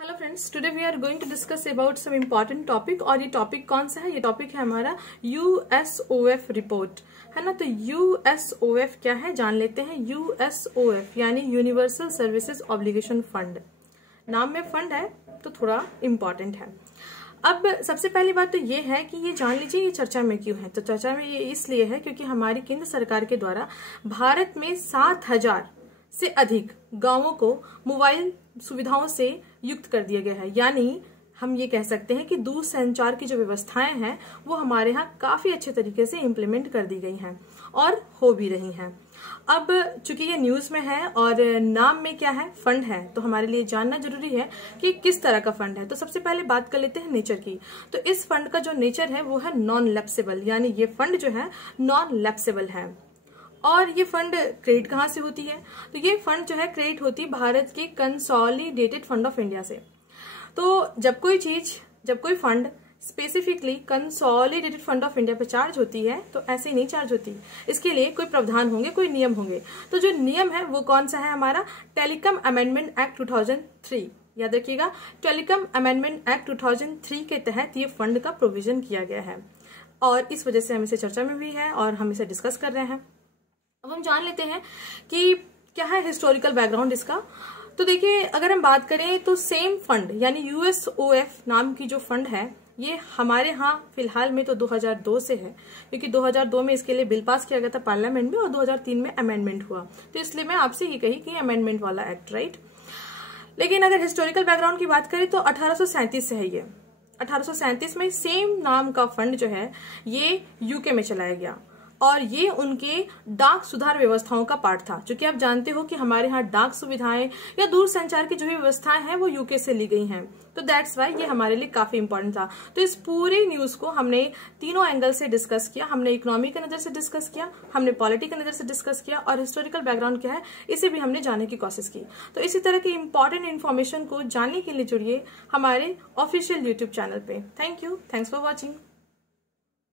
Hello friends, today we are going to discuss about some important topic. और ये topic कौन सा है? ये टॉपिक है हमारा यूएसओएफ रिपोर्ट, है ना। तो यूएसओएफ क्या है जान लेते हैं। यूएसओएफ यानी यूनिवर्सल सर्विसेज ऑब्लिगेशन फंड। नाम में फंड है तो थोड़ा इम्पॉर्टेंट है। अब सबसे पहली बात तो ये है कि ये जान लीजिए ये चर्चा में क्यों है। तो चर्चा में ये इसलिए है क्योंकि हमारी केंद्र सरकार के द्वारा भारत में 7,000 से अधिक गांवों को मोबाइल सुविधाओं से युक्त कर दिया गया है। यानी हम ये कह सकते हैं कि दूर संचार की जो व्यवस्थाएं हैं वो हमारे यहाँ काफी अच्छे तरीके से इम्प्लीमेंट कर दी गई हैं और हो भी रही हैं। अब चूंकि ये न्यूज में है और नाम में क्या है, फंड है, तो हमारे लिए जानना जरूरी है कि किस तरह का फंड है। तो सबसे पहले बात कर लेते हैं नेचर की। तो इस फंड का जो नेचर है वो है नॉन लैप्सेबल, यानी ये फंड जो है नॉन लैप्सेबल है। और ये फंड क्रेडिट कहाँ से होती है? तो ये फंड जो है क्रेडिट होती है भारत के कंसोलिडेटेड फंड ऑफ इंडिया से। तो जब कोई fund specifically consolidated fund of India पे चार्ज होती है तो ऐसे ही नहीं चार्ज होती। इसके लिए कोई प्रावधान होंगे, कोई नियम होंगे। तो जो नियम है वो कौन सा है? हमारा टेलीकॉम अमेंडमेंट एक्ट 2003। याद रखिएगा, टेलीकॉम अमेंडमेंट एक्ट 2003 के तहत ये फंड का प्रोविजन किया गया है और इस वजह से हम इसे चर्चा में भी है और हम इसे डिस्कस कर रहे हैं। अब हम जान लेते हैं कि क्या है हिस्टोरिकल बैकग्राउंड इसका। तो देखिए, अगर हम बात करें तो सेम फंड यानी यूएसओएफ नाम की जो फंड है ये हमारे यहाँ फिलहाल में तो 2002 से है, क्योंकि 2002 में इसके लिए बिल पास किया गया था पार्लियामेंट में और 2003 में अमेंडमेंट हुआ। तो इसलिए मैं आपसे ये कही कि अमेंडमेंट वाला एक्ट, राइट। लेकिन अगर हिस्टोरिकल बैकग्राउंड की बात करें तो 1837 से है ये। 1837 में सेम नाम का फंड जो है ये यूके में चलाया गया और ये उनके डाक सुधार व्यवस्थाओं का पार्ट था। जो कि आप जानते हो कि हमारे यहाँ डाक सुविधाएं या दूर संचार की जो भी व्यवस्थाएं हैं वो यूके से ली गई हैं। तो दैट्स वाई ये हमारे लिए काफी इंपॉर्टेंट था। तो इस पूरे न्यूज को हमने तीनों एंगल से डिस्कस किया। हमने इकोनॉमी की नजर से डिस्कस किया, हमने पॉलिटी की नजर से डिस्कस किया और हिस्टोरिकल बैकग्राउंड क्या है इसे भी हमने जानने की कोशिश की। तो इसी तरह की इंपॉर्टेंट इन्फॉर्मेशन को जानने के लिए जुड़िए हमारे ऑफिशियल यूट्यूब चैनल पे। Thank you, thanks for watching.